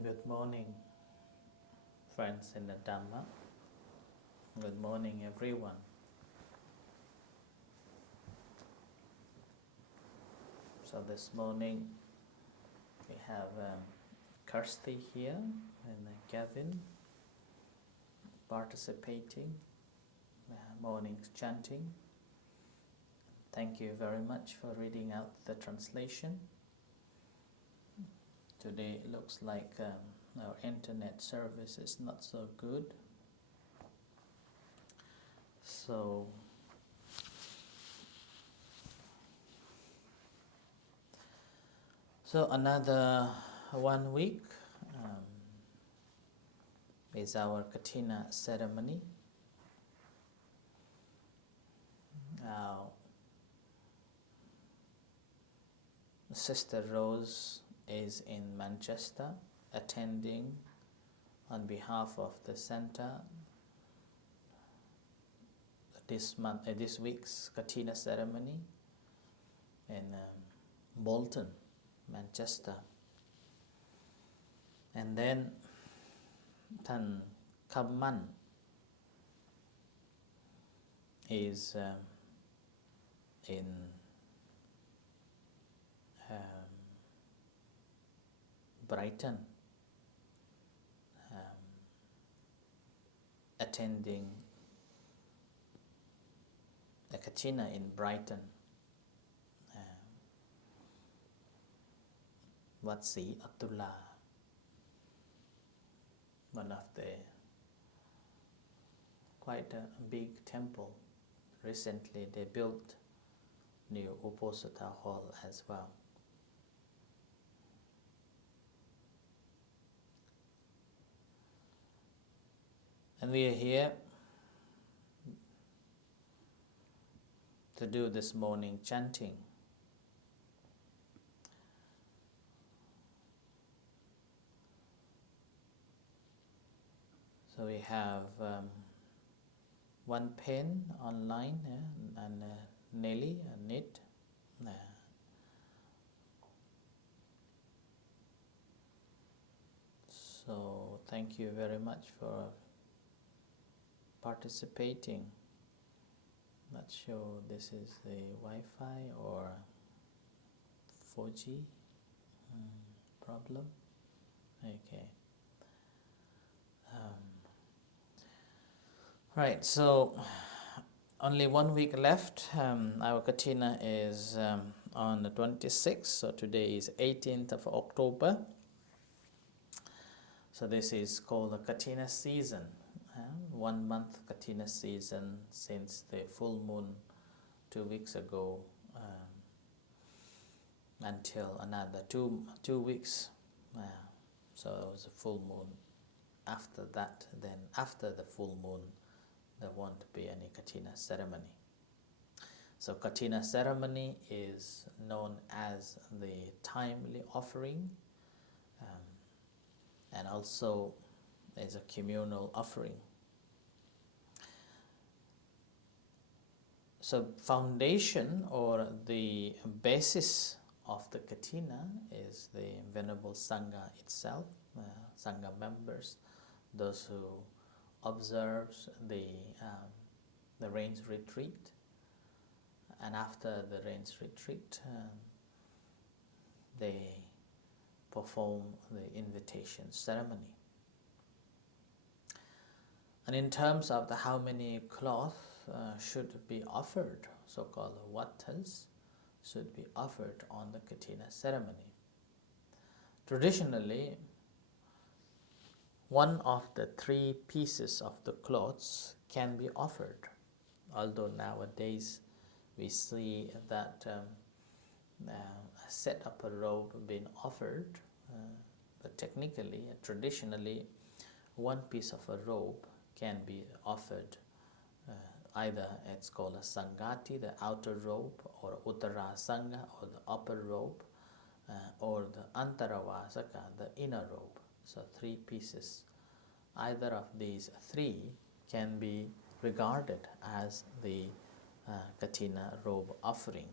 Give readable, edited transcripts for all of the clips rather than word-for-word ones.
Good morning, friends in the Dhamma. Good morning, everyone. So this morning we have Kirsty here and Gavin participating morning's chanting. Thank you very much for reading out the translation. Today it looks like our internet service is not so good. So another 1 week is our Kathina ceremony. Now, Sister Rose is in Manchester attending on behalf of the center this week's Kathina ceremony in Bolton, Manchester. And then Than Kamman is in Brighton, attending a Kathina in Brighton, Wat Sĩ Atullah, one of the quite a big temple. Recently they built new Uposatha hall as well. And we are here to do this morning chanting. So we have one pen online and Nelly, a knit. So thank you very much for participating. Not sure this is the Wi-Fi or 4G problem. Okay. Right, so only 1 week left. Our Kathina is on the 26th, so today is 18th of October. So this is called the Kathina season. 1 month Kathina season since the full moon 2 weeks ago until another two weeks. So it was a full moon. After that, then after the full moon, there won't be any Kathina ceremony. So Kathina ceremony is known as the timely offering, and also is a communal offering. So foundation or the basis of the Kathina is the Venerable Sangha itself, Sangha members, those who observes the rains retreat, and after the rains retreat they perform the invitation ceremony. And in terms of the how many cloth should be offered, so-called wattas, should be offered on the Kathina ceremony. Traditionally, one of the 3 pieces of the cloths can be offered, although nowadays we see that a set upper robe being offered, but technically, traditionally, one piece of a robe can be offered. Either it's called a Sangati, the outer robe, or Uttara Sangha, or the upper robe, or the Antaravasaka, the inner robe. So 3 pieces. Either of these 3 can be regarded as the Kathina robe offering.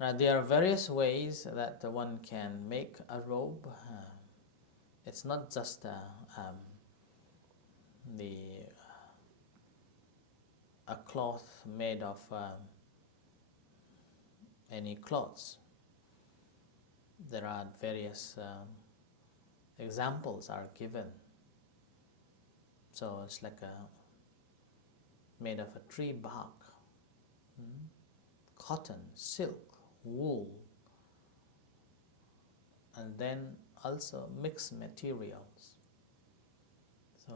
There are various ways that one can make a robe. It's not just a cloth made of any cloths. There are various examples are given. So it's like made of a tree bark, cotton, silk, wool, and then also mixed materials. So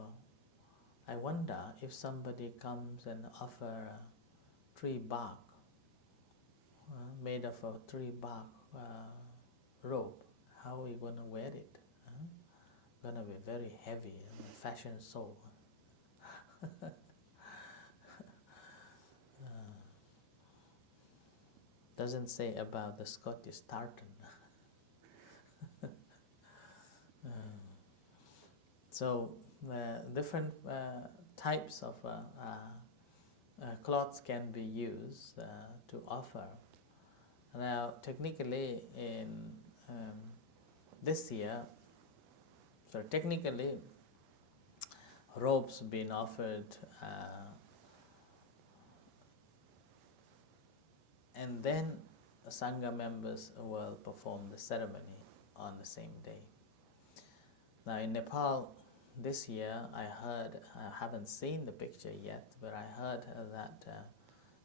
I wonder if somebody comes and offer a tree bark, made of a tree bark robe, how are we going to wear it? Going to be very heavy, fashion show. Doesn't say about the Scottish tartan. So different types of cloths can be used to offer. Now, technically, in this year, so technically, robes being offered, and then the Sangha members will perform the ceremony on the same day. Now, in Nepal, this year, I haven't seen the picture yet, but I heard that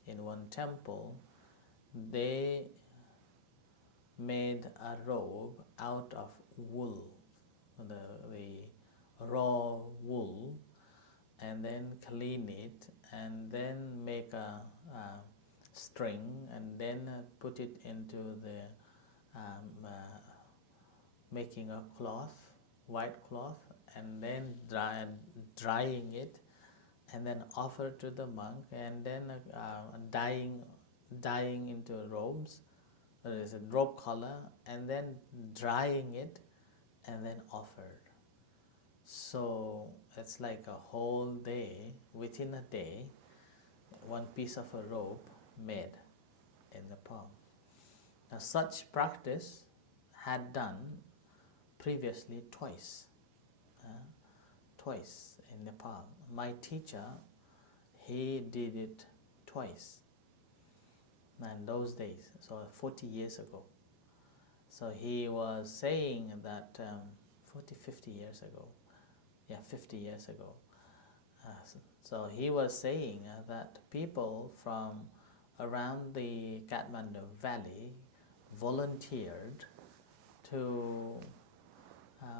in one temple, they made a robe out of wool, the raw wool, and then clean it, and then make a string, and then put it into the making a cloth, white cloth, and then drying it, and then offer to the monk, and then dyeing into robes. There is a robe color, and then drying it, and then offered. So it's like a whole day, within a day, one piece of a robe made in Nepal. Now, such practice had done previously twice in Nepal. My teacher, he did it twice, and those days, so 40 years ago. So he was saying that 50 years ago, 50 years ago. So he was saying that people from around the Kathmandu Valley volunteered to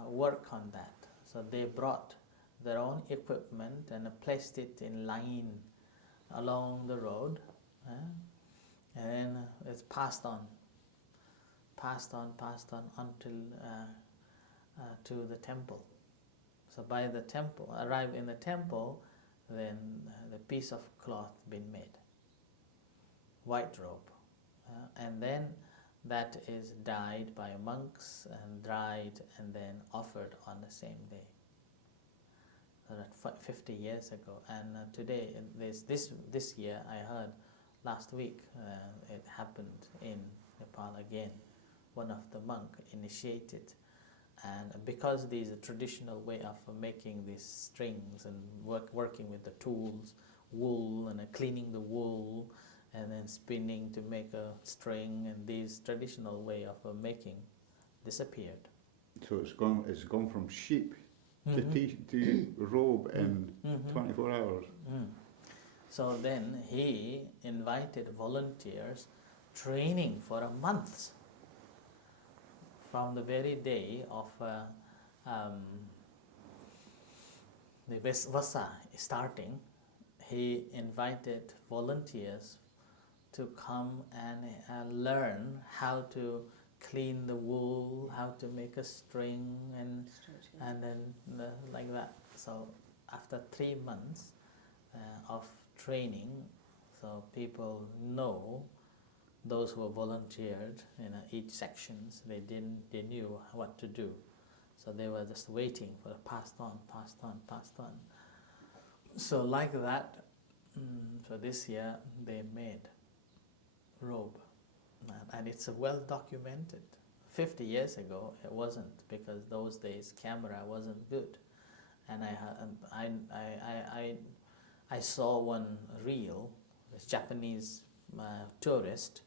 work on that. So they brought their own equipment and placed it in line along the road, and then it's passed on until to the temple. So by the temple, arrive in the temple, then the piece of cloth been made, white robe, and then that is dyed by monks and dried and then offered on the same day. So that 50 years ago, and today, this year, I heard last week it happened in Nepal again. One of the monk initiated, and because there is a traditional way of making these strings and working with the tools, wool, and cleaning the wool, and then spinning to make a string, and this traditional way of making disappeared. So it's gone from sheep to robe in 24 hours. So then he invited volunteers, training for a month. From the very day of the Vasa starting, he invited volunteers to come and learn how to clean the wool, how to make a string, and then like that. So after 3 months of training, so people know, those who volunteered in each sections, they knew what to do. So they were just waiting for passed on. So like that, so this year they made robe And it's well documented. 50 years ago, it wasn't, because those days camera wasn't good. And I saw one reel. This Japanese tourist.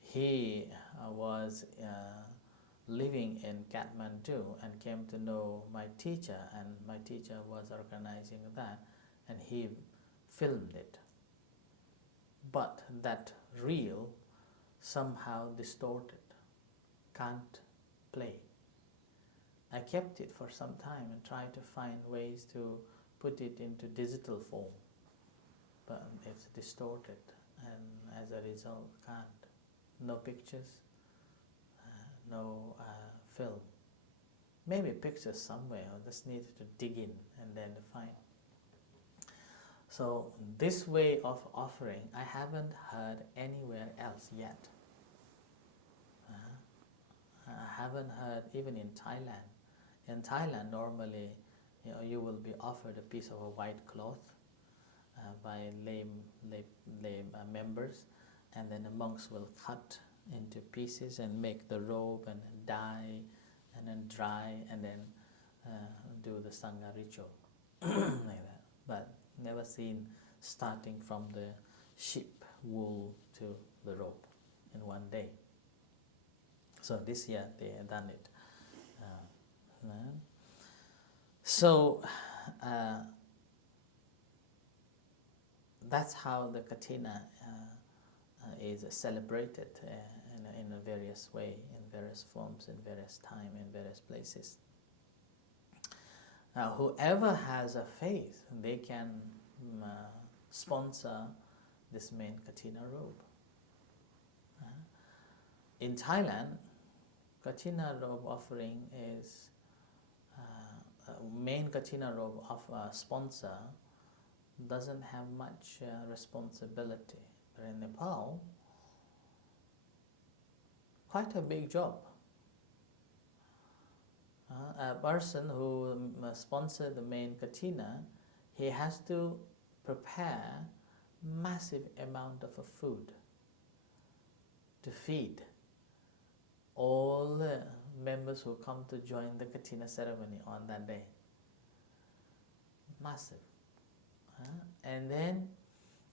He was living in Kathmandu and came to know my teacher, and my teacher was organizing that, and he filmed it. But that reel somehow distorted, can't play. I kept it for some time and tried to find ways to put it into digital form, but it's distorted, and as a result can't. No pictures, no film. Maybe pictures somewhere, I just needed to dig in and then find. So this way of offering, I haven't heard anywhere else yet. I haven't heard even in Thailand. In Thailand, normally, you will be offered a piece of a white cloth by lay members, and then the monks will cut into pieces and make the robe and dye and then dry and then do the Sangha ritual like that. But never seen starting from the sheep wool to the robe in one day. So this year they have done it. So that's how the Kathina is celebrated in a various way, in various forms, in various time, in various places. Now, whoever has a faith, they can sponsor this main Kathina robe. In Thailand, Kathina robe offering is main Kathina robe of sponsor doesn't have much responsibility. But in Nepal, quite a big job. A person who sponsored the main Kathina, he has to prepare massive amount of food to feed all the members who come to join the Kathina ceremony on that day. Massive. And then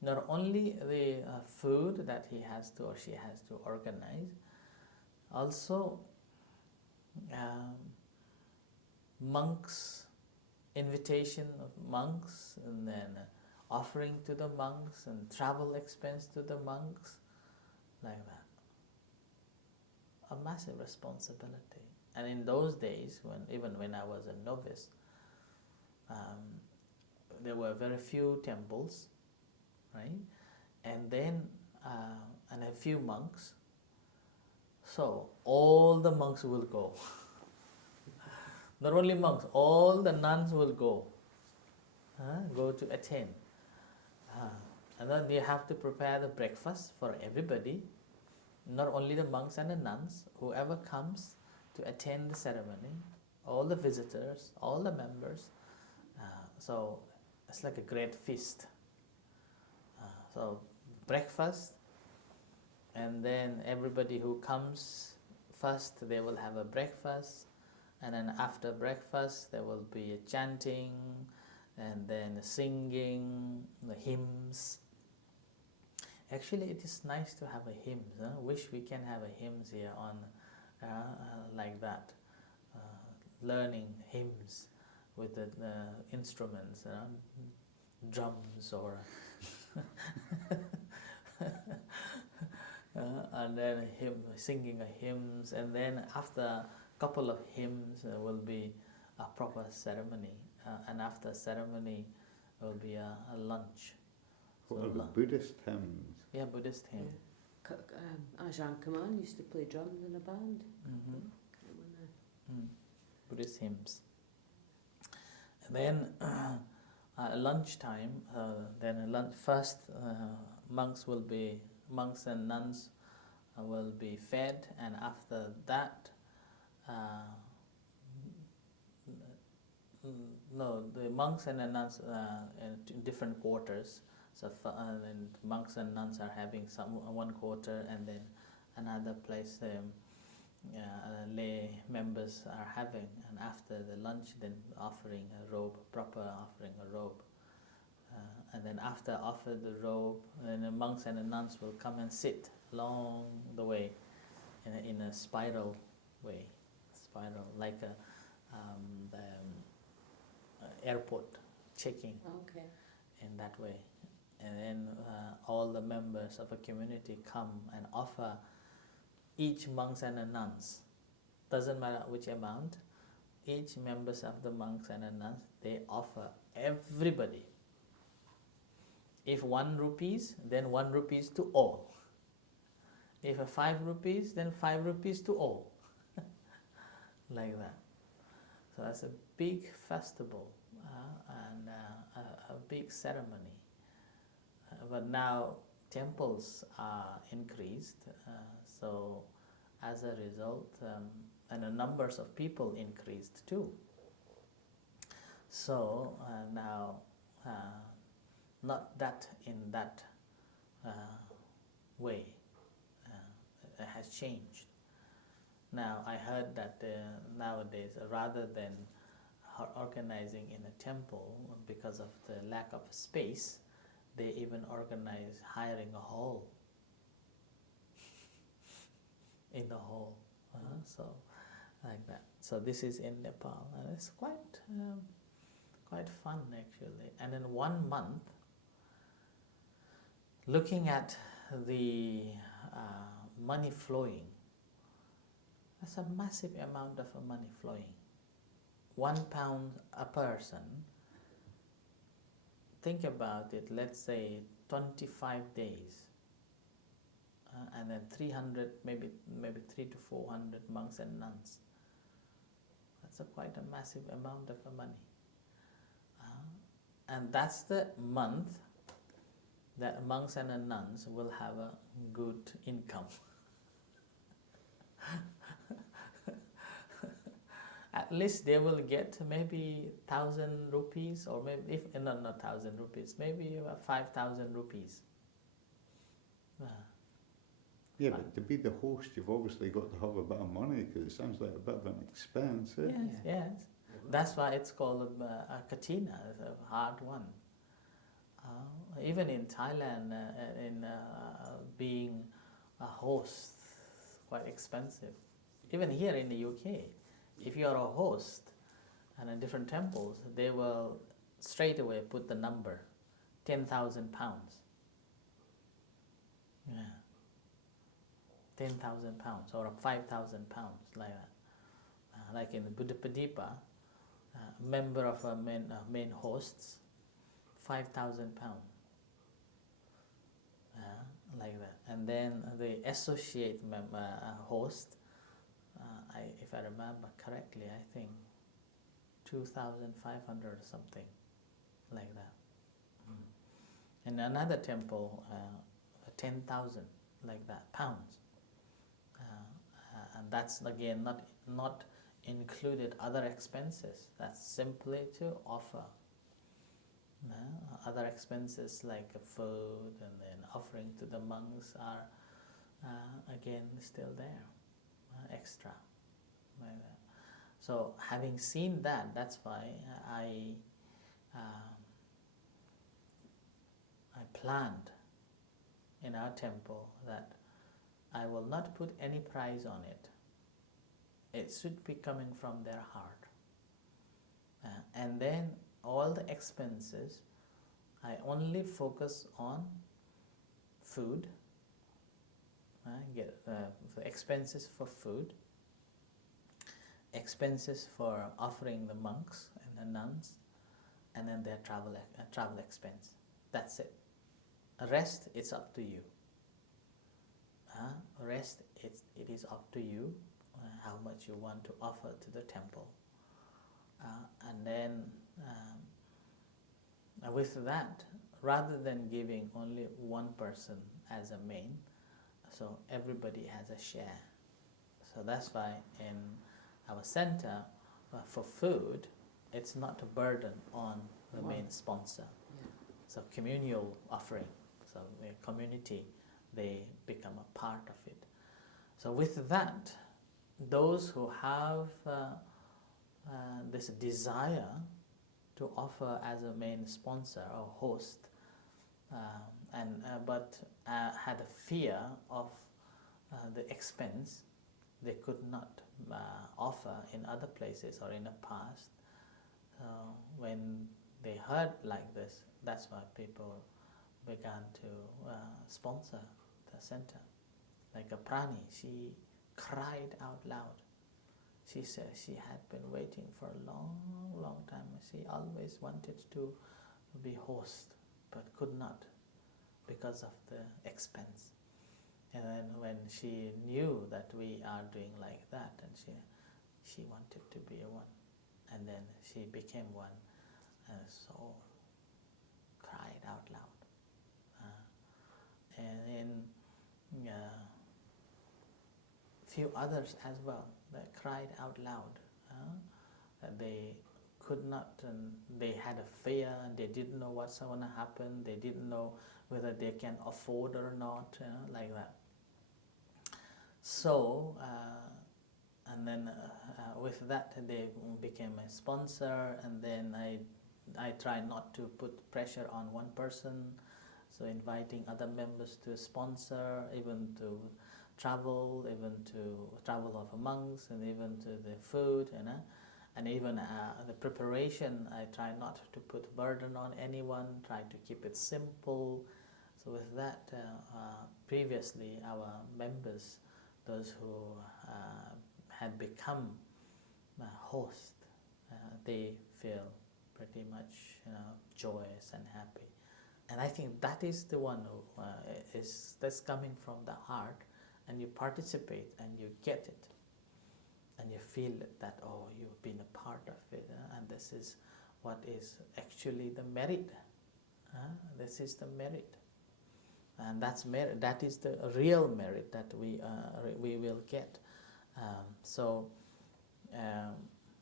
not only the food that he has to or she has to organize, also monks, invitation of monks, and then offering to the monks and travel expense to the monks, like that. A massive responsibility. And in those days, even when I was a novice, there were very few temples, right? And then and a few monks. So all the monks will go. Not only monks, all the nuns will go to attend. And then they have to prepare the breakfast for everybody, not only the monks and the nuns, whoever comes to attend the ceremony, all the visitors, all the members. So it's like a great feast. So breakfast, and then everybody who comes first, they will have a breakfast, and then after breakfast there will be a chanting, and then singing, the hymns. Actually, it is nice to have a hymns. Wish we can have a hymns here on like that, learning hymns with the instruments, drums or and then singing a hymns, and then after a couple of hymns will be a proper ceremony, and after ceremony will be a lunch. What are the Buddhist hymns? Yeah, Buddhist hymn. Yeah. Ajahn Kaman used to play drums in a band. Buddhist hymns. And then lunchtime, then first monks and nuns will be fed, and after that, the monks and the nuns in different quarters. So and monks and nuns are having one quarter, and then another place lay members are having, and after the lunch then offering a robe, proper offering a robe. And then after offer the robe, then the monks and the nuns will come and sit along the way in a spiral way, like the airport checking Okay. in that way. And then all the members of a community come and offer each monks and the nuns, doesn't matter which amount, each members of the monks and the nuns, they offer everybody. If 1 rupees, then 1 rupees to all. If 5 rupees, then 5 rupees to all. Like that. So that's a big festival and a big ceremony. But now temples are increased, so as a result, and the numbers of people increased too. So now, not that in that way, it has changed. Now I heard that nowadays, rather than organizing in a temple because of the lack of space, they even organize hiring a hall in the hall. So like that. So this is in Nepal, and it's quite fun actually. And in 1 month, looking at the money flowing, that's a massive amount of money flowing. £1 a person. Think about it, let's say 25 days, and then 300, maybe 300 to 400 monks and nuns. That's quite a massive amount of money. And that's the month that monks and nuns will have a good income. At least they will get maybe 1,000 rupees, or maybe, if not 1,000 rupees, maybe 5,000 rupees. Yeah, but to be the host, you've obviously got to have a bit of money, because it sounds like a bit of an expense. Eh? Yes. That's why it's called a Kathina, it's a hard one. Even in Thailand, being a host, quite expensive. Even here in the UK, if you are a host and in different temples, they will straight away put the number, £10,000. Yeah. £10,000 or £5,000, like that. Like in Buddha Padipa, member of a main hosts, £5,000. Like that. And then the associate host, if I remember correctly, I think 2,500 or something, like that. In another temple, 10,000, like that, pounds. And that's again not included other expenses. That's simply to offer. Other expenses like food and then offering to the monks are again still there, extra, like that. So having seen that, that's why I planned in our temple that I will not put any price on it. It should be coming from their heart. And then all the expenses, I only focus on food, get the expenses for food, expenses for offering the monks and the nuns, and then their travel expense. That's it. Rest, it's up to you. Rest, it is up to you how much you want to offer to the temple. And then with that, rather than giving only one person as a main, so everybody has a share. So that's why in our center, for food, it's not a burden on the main sponsor. Yeah. So communal offering, so the community, they become a part of it. So with that, those who have this desire to offer as a main sponsor or host, but had a fear of the expense, they could not offer in other places or in the past. When they heard like this, that's why people began to sponsor the center. Like a Prani, she cried out loud. She said she had been waiting for a long, long time. She always wanted to be host, but could not because of the expense. And then when she knew that we are doing like that, and she wanted to be a one, and then she became one, and so cried out loud. And in few others as well, they cried out loud. They could not, they had a fear, and they didn't know what's going to happen. They didn't know whether they can afford or not, like that. So, and then with that, they became a sponsor, and then I try not to put pressure on one person, so inviting other members to sponsor, even to travel of monks, and even to the food, and even the preparation. I try not to put burden on anyone, try to keep it simple. So with that, previously our members, those who had become host, they feel pretty much joyous and happy. And I think that is the one who that's coming from the heart, and you participate and you get it, and you feel that, oh, you've been a part of it, and this is what is actually the merit. This is the merit, and that's merit. That is the real merit that we will get.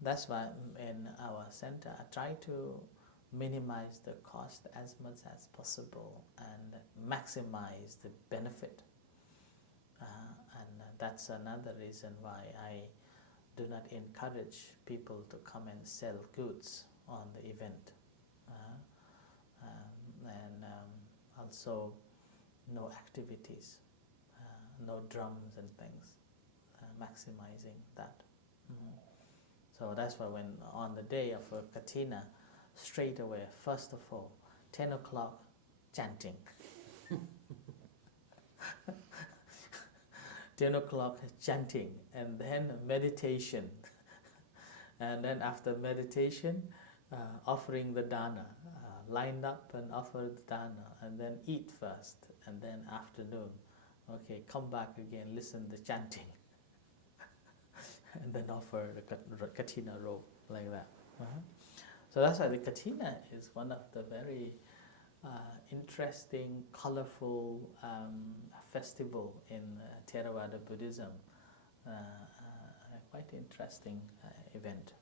That's why in our center I try to minimize the cost as much as possible and maximize the benefit. And that's another reason why I do not encourage people to come and sell goods on the event. Also no activities, no drums and things, maximizing that. So that's why when on the day of Kathina, straight away, first of all, 10 o'clock, chanting. 10 o'clock, chanting, and then meditation. And then after meditation, offering the dana, lined up and offer the dana, and then eat first, and then afternoon, okay, come back again, listen to chanting, and then offer the Kathina Robe, like that. So that's why the Kathina is one of the very interesting, colorful festival in Theravada Buddhism. Quite interesting event.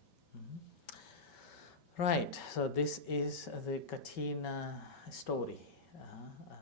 Right, so this is the Kathina story.